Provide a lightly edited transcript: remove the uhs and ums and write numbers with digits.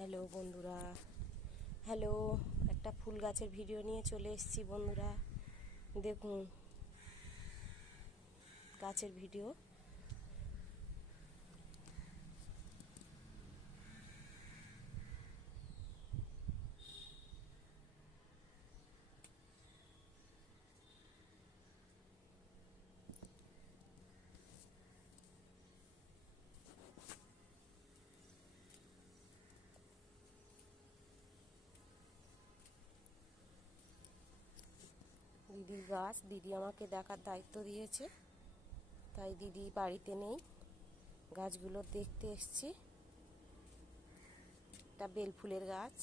হ্যালো বন্ধুরা, হ্যালো। একটা ফুল গাছের ভিডিও নিয়ে চলে এসেছি বন্ধুরা। দেখুন গাছের ভিডিও। দিদির গাছ, দিদি আমাকে দেখার দায়িত্ব দিয়েছে, তাই দিদি বাড়িতে নেই, গাছগুলো দেখতে এসেছি। এটা বেল ফুলের গাছ।